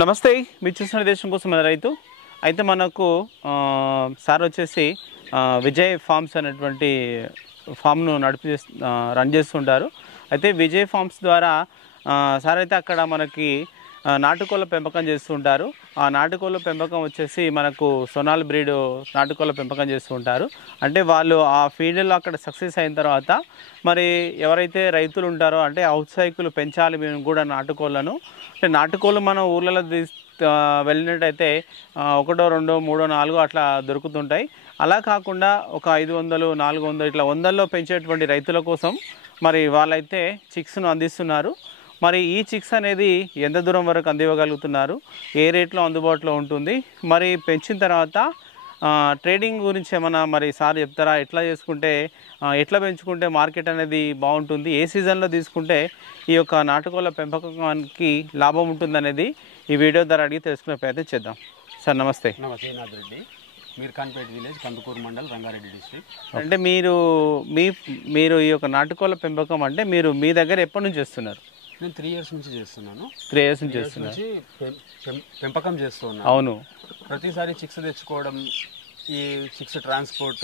నమస్తే, మీరు చూసిన దేశం కోసం మన రైతు. అయితే మనకు సార్ వచ్చేసి విజయ్ ఫార్మ్స్ అనేటువంటి ఫామ్ను రన్ చేస్తుంటారు. అయితే విజయ్ ఫార్మ్స్ ద్వారా సార్ అయితే అక్కడ మనకి నాటుకోళ్ళ పెంపకం చేస్తుంటారు. ఆ నాటుకోళ్ళ పెంపకం వచ్చేసి మనకు సొనాల్ బ్రీడ్ నాటుకోళ్ళ పెంపకం చేస్తుంటారు. అంటే వాళ్ళు ఆ ఫీల్డ్లో అక్కడ సక్సెస్ అయిన తర్వాత మరి ఎవరైతే రైతులు ఉంటారో అంటే ఔత్సాహికులు పెంచాలి మేము కూడా నాటుకోళ్ళను, అంటే నాటుకోళ్ళు మనం ఊర్లలో వెళ్ళినట్టయితే ఒకటో రెండో మూడో నాలుగో అట్లా దొరుకుతుంటాయి. అలా కాకుండా ఒక 500 400 ఇట్లా 100లో పెంచేటువంటి రైతుల కోసం మరి వాళ్ళైతే చిక్స్ను అందిస్తున్నారు. మరి ఈ చిక్స్ అనేది ఎంత దూరం వరకు అందివ్వగలుగుతున్నారు, ఏ రేట్లో అందుబాటులో ఉంటుంది, మరి పెంచిన తర్వాత ట్రేడింగ్ గురించి ఏమన్నా మరి సార్ చెప్తారా? ఎట్లా చేసుకుంటే ఎట్లా పెంచుకుంటే మార్కెట్ అనేది బాగుంటుంది, ఏ సీజన్లో తీసుకుంటే ఈ యొక్క నాటుకోళ్ళ పెంపకానికి లాభం ఉంటుందనేది ఈ వీడియో ద్వారా అడిగి తెలుసుకునే ప్రయత్నం చేద్దాం. సార్ నమస్తే. నమస్తే, నాథరెడ్డి, మీర్ఖాన్పేట విలేజ్, కందుకూరు మండల్, రంగారెడ్డి డిస్ట్రిక్ట్. అంటే మీరు ఈ యొక్క నాటుకోళ్ళ పెంపకం అంటే మీరు మీ దగ్గర ఎప్పటి నుంచి చేస్తున్నారు? నేను 3 years నుంచి చేస్తున్నాను. 3 years నుంచి చేస్తున్నారు. పెంపకం చేస్తున్నాను. అవును. ప్రతిసారి చిక్స్ తెచ్చుకోవడం, ఈ చిక్స్ ట్రాన్స్పోర్ట్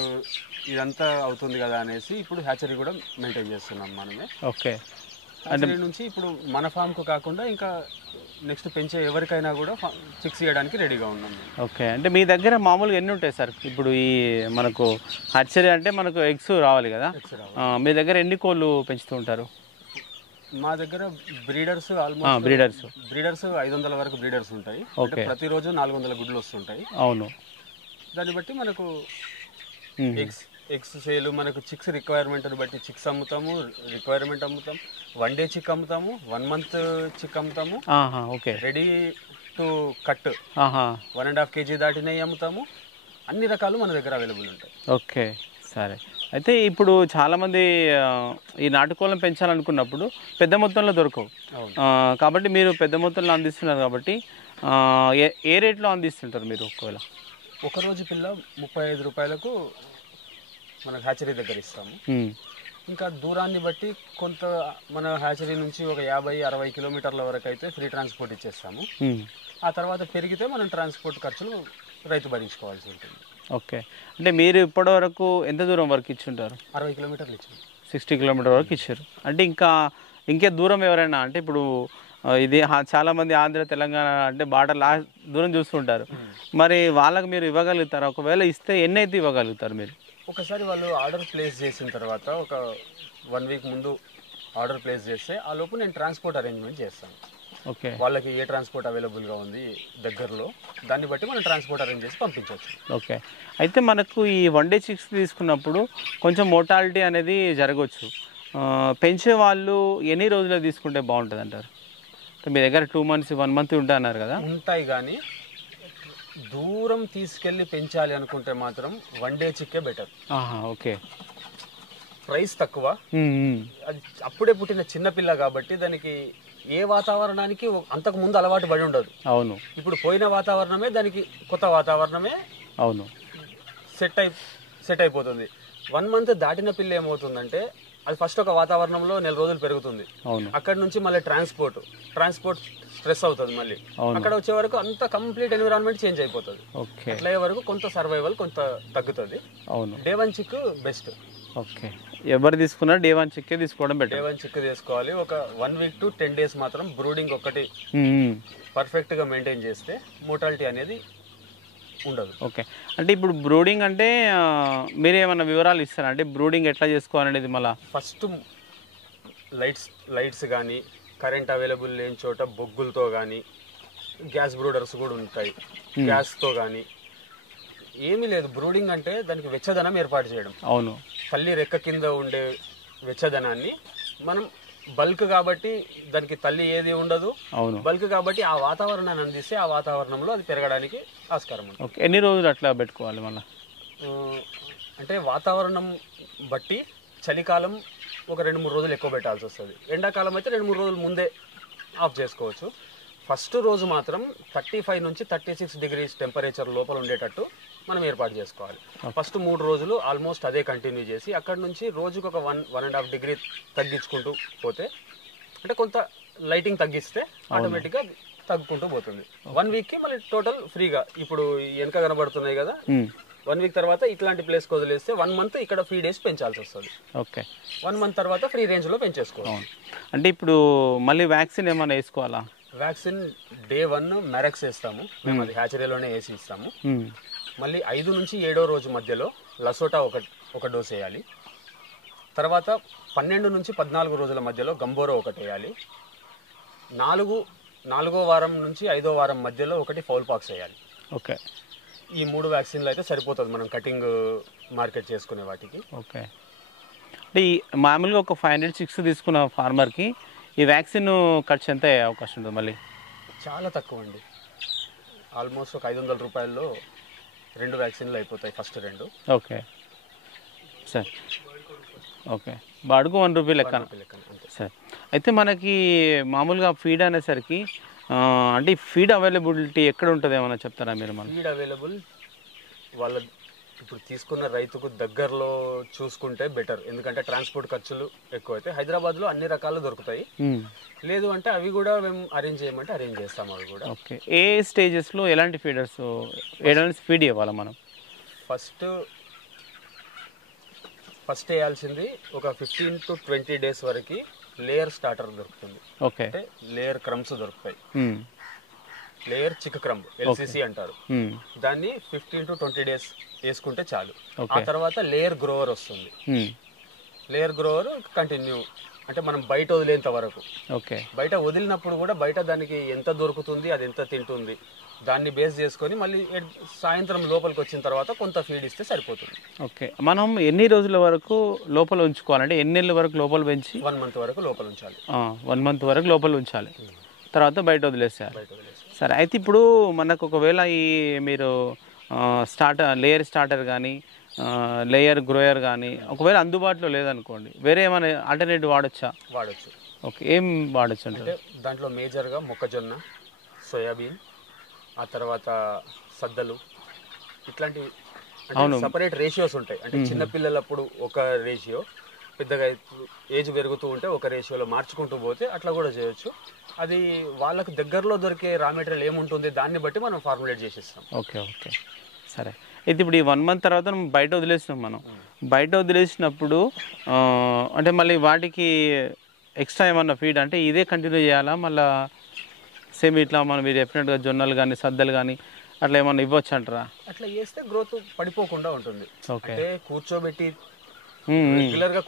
ఇదంతా అవుతుంది కదా అనేసి ఇప్పుడు హ్యాచరీ కూడా మెయింటైన్ చేస్తున్నాం మనమే. ఓకే. అంటే నుంచి ఇప్పుడు మన ఫామ్కు కాకుండా ఇంకా నెక్స్ట్ పెంచే ఎవరికైనా కూడా చిక్స్ ఇవ్వడానికి రెడీగా ఉన్నాం. ఓకే. అంటే మీ దగ్గర మామూలుగా ఎన్ని ఉంటాయి సార్? ఇప్పుడు ఈ మనకు హ్యాచరీ అంటే మనకు ఎగ్స్ రావాలి కదా, మీ దగ్గర ఎన్ని కోళ్ళు పెంచుతూ ఉంటారు? మా దగ్గర బ్రీడర్స్ బ్రీడర్స్ 500 వరకు బ్రీడర్స్ ఉంటాయి. ప్రతిరోజు 400 గుడ్లు వస్తుంటాయి. అవును. దాన్ని బట్టి మనకు ఎగ్స్ సేల్, మనకు చిక్స్ రిక్వైర్మెంట్ బట్టి చిక్స్ అమ్ముతాము, రిక్వైర్మెంట్ అమ్ముతాం, 1 day చిక్ అమ్ముతాము, 1 month చిక్ అమ్ముతాము, రెడీ టు కట్ 1.5 kg దాటినవి అమ్ముతాము. అన్ని రకాలు మన దగ్గర అవైలబుల్ ఉంటాయి. ఓకే, సరే. అయితే ఇప్పుడు చాలామంది ఈ నాటుకోళ్ళను పెంచాలనుకున్నప్పుడు పెద్ద మొత్తంలో దొరకవు కాబట్టి మీరు పెద్ద మొత్తంలో అందిస్తున్నారు కాబట్టి ఏ రేట్లో అందిస్తుంటారు మీరు? ఒకవేళ ఒకరోజు పిల్ల 35 రూపాయలకు మన హ్యాచరీ దగ్గర ఇస్తాము. ఇంకా దూరాన్ని బట్టి కొంత మన హ్యాచరీ నుంచి ఒక 50-60 కిలోమీటర్ల వరకు అయితే ఫ్రీ ట్రాన్స్పోర్ట్ ఇచ్చేస్తాము. ఆ తర్వాత పెరిగితే మనం ట్రాన్స్పోర్ట్ ఖర్చులు రైతు భరించుకోవాల్సి ఉంటుంది. ఓకే. అంటే మీరు ఇప్పటి వరకు ఎంత దూరం వరకు ఇచ్చుంటారు? 60 కిలోమీటర్లు ఇచ్చారు. 60 కిలోమీటర్ వరకు ఇచ్చారు. అంటే ఇంకే దూరం ఎవరైనా అంటే ఇప్పుడు ఇది చాలామంది ఆంధ్ర తెలంగాణ అంటే బార్డర్ దూరం చూస్తుంటారు, మరి వాళ్ళకి మీరు ఇవ్వగలుగుతారు? ఒకవేళ ఇస్తే ఎన్ని అయితే ఇవ్వగలుగుతారు మీరు? ఒకసారి వాళ్ళు ఆర్డర్ ప్లేస్ చేసిన తర్వాత ఒక 1 week ముందు ఆర్డర్ ప్లేస్ చేస్తే ఆ లోపు నేను ట్రాన్స్పోర్ట్ అరేంజ్మెంట్ చేస్తాను. ఓకే. వాళ్ళకి ఏ ట్రాన్స్పోర్ట్ అవైలబుల్గా ఉంది దగ్గరలో, దాన్ని బట్టి మనం ట్రాన్స్పోర్ట్ అరేంజ్ చేసి పంపించవచ్చు. ఓకే. అయితే మనకు ఈ 1 day చిక్స్ తీసుకున్నప్పుడు కొంచెం మోర్టాలిటీ అనేది జరగవచ్చు. పెంచే వాళ్ళు ఎన్ని రోజులు తీసుకుంటే బాగుంటుంది అంటారు? మీ దగ్గర 2 months 1 month ఉంటాయి అన్నారు కదా. ఉంటాయి, కానీ దూరం తీసుకెళ్ళి పెంచాలి అనుకుంటే మాత్రం 1 day చిక్కే బెటర్. ఓకే. ప్రైస్ తక్కువ, అది అప్పుడే పుట్టిన చిన్నపిల్ల కాబట్టి దానికి ఏ వాతావరణానికి అంతకు ముందు అలవాటు పడి ఉండదు. అవును. ఇప్పుడు పోయిన వాతావరణమే దానికి కొత్త వాతావరణమే. అవును. సెట్ అయిపోతుంది. 1 month దాటిన పిల్ల ఏమవుతుందంటే అది ఫస్ట్ ఒక వాతావరణంలో 4 రోజులు పెరుగుతుంది. అక్కడ నుంచి మళ్ళీ ట్రాన్స్పోర్ట్ స్ట్రెస్ అవుతుంది. మళ్ళీ అక్కడ వచ్చే వరకు అంత కంప్లీట్ ఎన్విరాన్మెంట్ చేంజ్ అయిపోతుంది. అట్లా అయ్యే వరకు కొంత సర్వైవల్ కొంత తగ్గుతుంది. Day 1 చిక్ బెస్ట్. ఓకే. ఎవరు తీసుకున్నా Day 1 చిక్కే తీసుకోవడం బెటర్. Day 1 చిక్ తీసుకోవాలి. ఒక 1 week to 10 days మాత్రం బ్రూడింగ్ ఒకటి పర్ఫెక్ట్ గా మెయింటైన్ చేస్తే మోర్టాలిటీ అనేది ఉండదు. ఓకే. అంటే ఇప్పుడు బ్రూడింగ్ అంటే మీరేమన్నా వివరాలు ఇస్తారా? అంటే బ్రూడింగ్ ఎట్లా చేసుకోవాలనేది మళ్ళీ ఫస్ట్ లైట్స్ కానీ కరెంట్ అవైలబుల్ లేని చోట బొగ్గులతో కానీ, గ్యాస్ బ్రూడర్స్ కూడా ఉంటాయి, గ్యాస్తో కానీ. ఏమీ లేదు, బ్రూడింగ్ అంటే దానికి వెచ్చదనం ఏర్పాటు చేయడం. అవును. తల్లి రెక్క కింద ఉండే వెచ్చదనాన్ని మనం బల్క్ కాబట్టి దానికి తల్లి ఏది ఉండదు. అవును. బల్క్ కాబట్టి ఆ వాతావరణాన్ని అందిస్తే ఆ వాతావరణంలో అది పెరగడానికి ఆస్కారం ఉంది. ఎన్ని రోజులు అట్లా పెట్టుకోవాలి మళ్ళీ? అంటే వాతావరణం బట్టి చలికాలం ఒక 2-3 రోజులు ఎక్కువ పెట్టాల్సి వస్తుంది. ఎండాకాలం అయితే 2-3 రోజులు ముందే ఆఫ్ చేసుకోవచ్చు. ఫస్ట్ రోజు మాత్రం 35 నుంచి 36 degrees టెంపరేచర్ లోపల ఉండేటట్టు మనం ఏర్పాటు చేసుకోవాలి. ఫస్ట్ 3 రోజులు ఆల్మోస్ట్ అదే కంటిన్యూ చేసి అక్కడ నుంచి రోజుకు ఒక 1.5 degree తగ్గించుకుంటూ పోతే, అంటే కొంత లైటింగ్ తగ్గిస్తే ఆటోమేటిక్గా తగ్గుకుంటూ పోతుంది. 1 వీక్కి మళ్ళీ టోటల్ ఫ్రీగా. ఇప్పుడు వెనక కనబడుతున్నాయి కదా, 1 వీక్ తర్వాత ఇట్లాంటి ప్లేస్కి వదిలేస్తే 1 మంత్ ఇక్కడ ఫ్రీ డేస్ పెంచాల్సి వస్తుంది. ఓకే. 1 మంత్ తర్వాత ఫ్రీ రేంజ్లో పెంచేసుకోవాలి. అంటే ఇప్పుడు మళ్ళీ వ్యాక్సిన్ ఏమైనా వేసుకోవాలా? వ్యాక్సిన్ డే 1 మెరక్స్ వేస్తాము మేము, అది హ్యాచరీలోనే వేసి ఇస్తాము. మళ్ళీ 5 నుంచి 7వ రోజు మధ్యలో లసోటా ఒక డోస్ వేయాలి. తర్వాత 12 నుంచి 14 రోజుల మధ్యలో గంబోరో ఒకటి వేయాలి. 4వ వారం నుంచి 5వ వారం మధ్యలో ఒకటి ఫౌల్ పాక్స్ వేయాలి. ఓకే. ఈ 3 వ్యాక్సిన్లు అయితే సరిపోతుంది మనం కటింగ్ మార్కెట్ చేసుకునే వాటికి. ఓకే. అంటే ఈ మామూలుగా ఒక 500 తీసుకున్న ఫార్మర్కి ఈ వ్యాక్సిన్ ఖర్చు ఎంత అయ్యే అవకాశం ఉంటుంది? మళ్ళీ చాలా తక్కువ అండి. ఆల్మోస్ట్ ఒక 500 రూపాయల్లో 2 వ్యాక్సిన్లు అయిపోతాయి, ఫస్ట్ 2. Okay sir. ఓకే. బాడుకు 1 రూపీ లెక్క. సార్ అయితే మనకి మామూలుగా ఫీడ్ అనేసరికి అంటే ఫీడ్ అవైలబిలిటీ ఎక్కడ ఉంటుంది ఏమైనా చెప్తారా మీరు? మన ఫీడ్ అవైలబుల్ వాళ్ళ ఇప్పుడు తీసుకున్న రైతుకు దగ్గరలో చూసుకుంటే బెటర్, ఎందుకంటే ట్రాన్స్పోర్ట్ ఖర్చులు ఎక్కువ అవుతాయి. హైదరాబాద్లో అన్ని రకాలు దొరుకుతాయి, లేదు అంటే అవి కూడా మేము అరేంజ్ చేయమంటే అరేంజ్ చేస్తాము అవి కూడా. ఓకే. ఏ స్టేజెస్లో ఎలాంటి ఫీడర్స్ ఫీడ్ ఇవ్వాలి మనం? ఫస్ట్ వేయాల్సింది ఒక 15 to 20 డేస్ వరకు లేయర్ స్టార్టర్ దొరుకుతుంది. ఓకే. అంటే లేయర్ క్రమ్స్ దొరుకుతాయి, లేయర్ చిక్ క్రమ్ ఎల్సిసి అంటారు. దాన్ని 15 to 20 డేస్ వేసుకుంటే చాలు. ఆ తర్వాత లేయర్ గ్రోవర్ వస్తుంది. లేయర్ గ్రోవర్ కంటిన్యూ అంటే మనం బయట వదిలేంత వరకు. ఓకే. బయట వదిలినప్పుడు కూడా బయట దానికి ఎంత దొరుకుతుంది, అది ఎంత తింటుంది, దాన్ని బేస్ చేసుకొని మళ్ళీ సాయంత్రం లోపలికి వచ్చిన తర్వాత కొంత ఫీడ్ ఇస్తే సరిపోతుంది. ఓకే. మనం ఎన్ని రోజుల వరకు లోపల ఉంచుకోవాలంటే ఎన్ని నెలల వరకు లోపల పెంచి? 1 మంత్ వరకు లోపల ఉంచాలి. 1 మంత్ వరకు లోపల ఉంచాలి, తర్వాత బయట వదిలేసేయాలి. సరే. అయితే ఇప్పుడు మనకు ఒకవేళ ఈ మీరు లేయర్ స్టార్టర్ కానీ లేయర్ గ్రోయర్ కానీ ఒకవేళ అందుబాటులో లేదనుకోండి, వేరే ఏమైనా ఆల్టర్నేటివ్ వాడచ్చు? ఓకే. ఏం వాడచ్చు అంటే దాంట్లో మేజర్గా మొక్కజొన్న, సోయాబీన్, ఆ తర్వాత సద్దలు, ఇట్లాంటివి సపరేట్ రేషియోస్ ఉంటాయి. అంటే చిన్నపిల్లలప్పుడు ఒక రేషియో, పెద్దగా ఏజ్ పెరుగుతూ ఉంటే ఒక రేషియోలో మార్చుకుంటూ పోతే అట్లా కూడా చేయొచ్చు. అది వాళ్ళకు దగ్గరలో దొరికే రా మెటీరియల్ ఏముంటుంది దాన్ని బట్టి మనం ఫార్ములేట్ చేసిస్తాం. ఓకే. ఓకే. సరే. అయితే ఇప్పుడు ఈ 1 మంత్ తర్వాత బయట వదిలేసినాం. మనం బయట వదిలేసినప్పుడు అంటే మళ్ళీ వాటికి ఎక్స్ట్రా ఏమన్నా ఫీడ్ అంటే ఇదే కంటిన్యూ చేయాలా? మళ్ళీ సేమ్ ఇట్లా మనం మీరు చెప్పినట్టుగా జొన్నలు కానీ సద్దలు కానీ అట్లా ఏమన్నా ఇవ్వచ్చు అంటారా? అట్లా చేస్తే గ్రోత్ పడిపోకుండా ఉంటుంది. ఓకే. అంటే కూర్చోబెట్టి రెగ్యులర్గా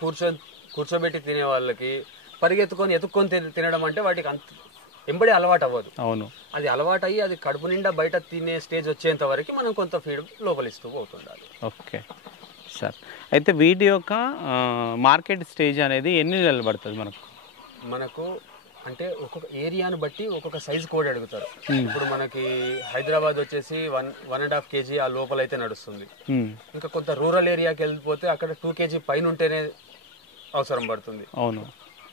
కూర్చోబెట్టి తినే వాళ్ళకి పరిగెత్తుకొని ఎత్తుక్కొని తినడం అంటే వాటికి అంత ఎంబడే అలవాటు అవ్వదు. అవును. అది అలవాటు అయ్యి అది కడుపు నిండా బయట తినే స్టేజ్ వచ్చేంత వరకు మనం కొంత ఫీడ్ లోపలిస్తూ పోతుండాలి. Okay sir. అయితే వీటి యొక్క మార్కెట్ స్టేజ్ అనేది ఎన్ని నెలలు పడుతుంది మనకు? అంటే ఒక్కొక్క ఏరియాను బట్టి ఒక్కొక్క సైజ్ కోడ్ అడుగుతారు. ఇప్పుడు మనకి హైదరాబాద్ వచ్చేసి 1.5 kg ఆ లోపల అయితే నడుస్తుంది. ఇంకా కొంత రూరల్ ఏరియాకి వెళ్ళిపోతే అక్కడ 2 kg పైన ఉంటేనే అవసరం పడుతుంది. అవును.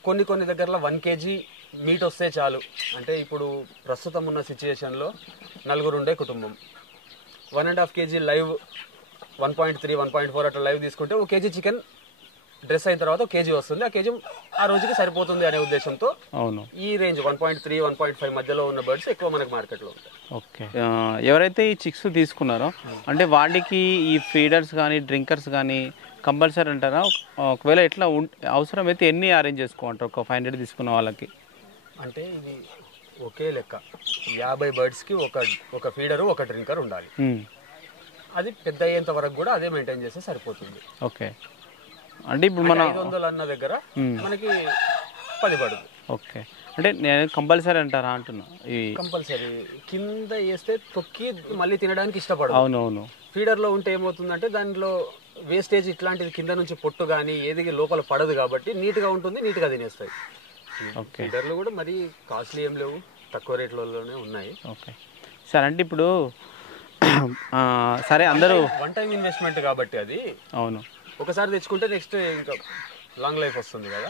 కొన్ని దగ్గరలో 1 kg మీట్ వస్తే చాలు. అంటే ఇప్పుడు ప్రస్తుతం ఉన్న సిచ్యుయేషన్లో 4 ఉండే కుటుంబం 1.5 kg లైవ్ 1.3, 1.4 అట్లా లైవ్ తీసుకుంటే 1 kg చికెన్ డ్రెస్ అయిన తర్వాత 1 kg వస్తుంది. ఆ కేజీ ఆ రోజుకి సరిపోతుంది అనే ఉద్దేశంతో అవును ఈ రేంజ్ 1.3, 1.5 మధ్యలో ఉన్న బర్డ్స్ ఎక్కువ మనకి మార్కెట్లో ఉంటాయి. ఓకే. ఎవరైతే ఈ చిక్స్ తీసుకున్నారో అంటే వాటికి ఈ ఫీడర్స్ కానీ డ్రింకర్స్ కానీ కంపల్సరీ అంటారా? ఒకవేళ ఎట్లా అవసరమైతే ఎన్ని అరేంజ్ చేసుకోమంటారు ఒక 500 తీసుకున్న వాళ్ళకి? అంటే ఇది ఒకే లెక్క 50 బర్డ్స్కి ఒక ఫీడరు ఒక డ్రింకర్ ఉండాలి. అది పెద్ద అయ్యేంత వరకు కూడా అదే మెయింటైన్ చేస్తే సరిపోతుంది. ఓకే. అంటే ఇప్పుడు మన 500 అన్న దగ్గర మనకి 10 పడుతుంది. ఓకే. అంటే నేను కంపల్సరీ అంటారా అంటున్నా? కంపల్సరీ కింద వేస్తే తొక్కి మళ్ళీ తినడానికి ఇష్టపడదు. అవునవును. ఫీడర్లో ఉంటే ఏమవుతుందంటే దానిలో వేస్టేజ్ ఇట్లాంటిది కింద నుంచి పొట్టు కానీ ఏది లోపల పడదు కాబట్టి నీట్గా ఉంటుంది, నీట్గా తినేస్తాయి. ఫీడర్లు కూడా మరీ కాస్ట్లీ ఏం లేవు, తక్కువ రేట్లలోనే ఉన్నాయి. Okay sir. అంటే ఇప్పుడు సరే అందరూ వన్ టైం ఇన్వెస్ట్మెంట్ కాబట్టి అది అవును ఒకసారి తెచ్చుకుంటే నెక్స్ట్ ఇంకా లాంగ్ లైఫ్ వస్తుంది కదా.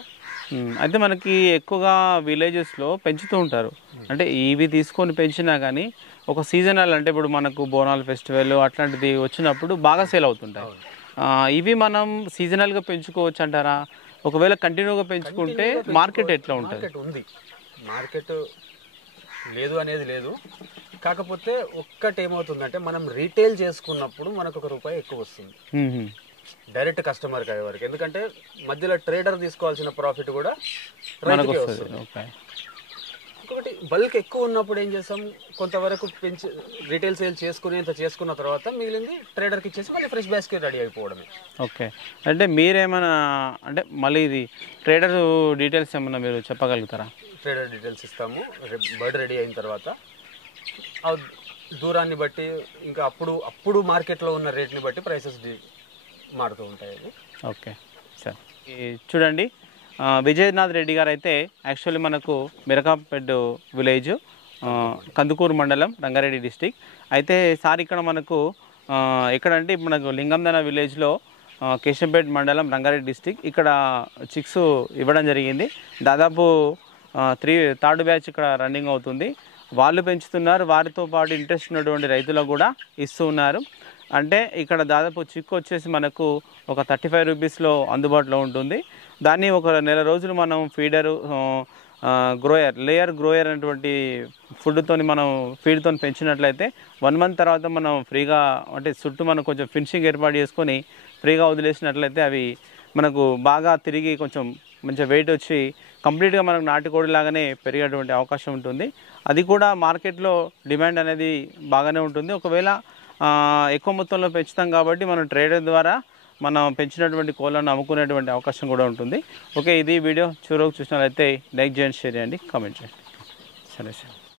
అయితే మనకి ఎక్కువగా విలేజెస్లో పెంచుతూ ఉంటారు. అంటే ఇవి తీసుకొని పెంచినా కానీ ఒక సీజనల్ అంటే ఇప్పుడు మనకు బోనాల ఫెస్టివల్ అట్లాంటిది వచ్చినప్పుడు బాగా సేల్ అవుతుంటాయి. ఇవి మనం సీజనల్గా పెంచుకోవచ్చు అంటారా? ఒకవేళ కంటిన్యూగా పెంచుకుంటే మార్కెట్ ఎట్లా ఉంటుంది? మార్కెట్ లేదు అనేది లేదు. కాకపోతే ఒక్కటి ఏమవుతుందంటే మనం రీటైల్ చేసుకున్నప్పుడు మనకు ₹1 ఎక్కువ వస్తుంది డైరెక్ట్ కస్టమర్కి అయ్యే వరకు. ఎందుకంటే మధ్యలో ట్రేడర్ తీసుకోవాల్సిన ప్రాఫిట్ కూడా రైతుకే వస్తుంది. ఇంకొకటి బల్క్ ఎక్కువ ఉన్నప్పుడు ఏం చేస్తాం, కొంతవరకు పెంచి రీటైల్ సేల్ చేసుకున్న తర్వాత మిగిలింది ట్రేడర్కి ఇచ్చేసి మళ్ళీ ఫ్రెష్ బ్యాస్కి రెడీ అయిపోవడమే. ఓకే, అంటే మీరేమైనా అంటే మళ్ళీ ఇది ట్రేడర్ డీటెయిల్స్ ఏమన్నా మీరు చెప్పగలుగుతారా? ట్రేడర్ డీటెయిల్స్ ఇస్తాము. బర్డ్ రెడీ అయిన తర్వాత ఆ దూరాన్ని బట్టి ఇంకా అప్పుడు మార్కెట్లో ఉన్న రేట్ని బట్టి ప్రైసెస్ మారుతూ ఉంటాయి. ఓకే సార్, చూడండి విజయనాథ్ రెడ్డి గారు అయితే యాక్చువల్లీ మనకు మిరకాపేట్ విలేజ్, కందుకూరు మండలం, రంగారెడ్డి డిస్టిక్. అయితే సార్ ఇక్కడ మనకు ఎక్కడంటే మనకు లింగందన విలేజ్లో కేశంపేట్ మండలం, రంగారెడ్డి డిస్టిక్, ఇక్కడ చిక్స్ ఇవ్వడం జరిగింది. దాదాపు థర్డ్ బ్యాచ్ ఇక్కడ రన్నింగ్ అవుతుంది. వాళ్ళు పెంచుతున్నారు, వారితో పాటు ఇంట్రెస్ట్ ఉన్నటువంటి రైతులకు కూడా ఇస్తూ ఉన్నారు. అంటే ఇక్కడ దాదాపు చిక్కు వచ్చేసి మనకు ఒక 35 రూపీస్లో అందుబాటులో ఉంటుంది. దాన్ని ఒక నెల రోజులు మనం ఫీడరు, లేయర్ గ్రోయర్ అనేటువంటి ఫీడ్తో పెంచినట్లయితే 1 మంత్ తర్వాత మనం ఫ్రీగా, అంటే చుట్టూ మనం కొంచెం ఫినిషింగ్ ఏర్పాటు చేసుకొని ఫ్రీగా వదిలేసినట్లయితే అవి మనకు బాగా తిరిగి కొంచెం మంచిగా వెయిట్ వచ్చి కంప్లీట్గా మనకు నాటుకోడి లాగానే పెరిగేటువంటి అవకాశం ఉంటుంది. అది కూడా మార్కెట్లో డిమాండ్ అనేది బాగానే ఉంటుంది. ఒకవేళ ఎక్కువ మొత్తంలో పెంచుతాం కాబట్టి మనం ట్రేడర్ ద్వారా మనం పెంచినటువంటి కోళ్ళను అమ్ముకునేటువంటి అవకాశం కూడా ఉంటుంది. ఓకే, ఇది వీడియో చివరకు చూసినట్లయితే లైక్ చేయండి, షేర్ చేయండి, కామెంట్ చేయండి. సరే సార్.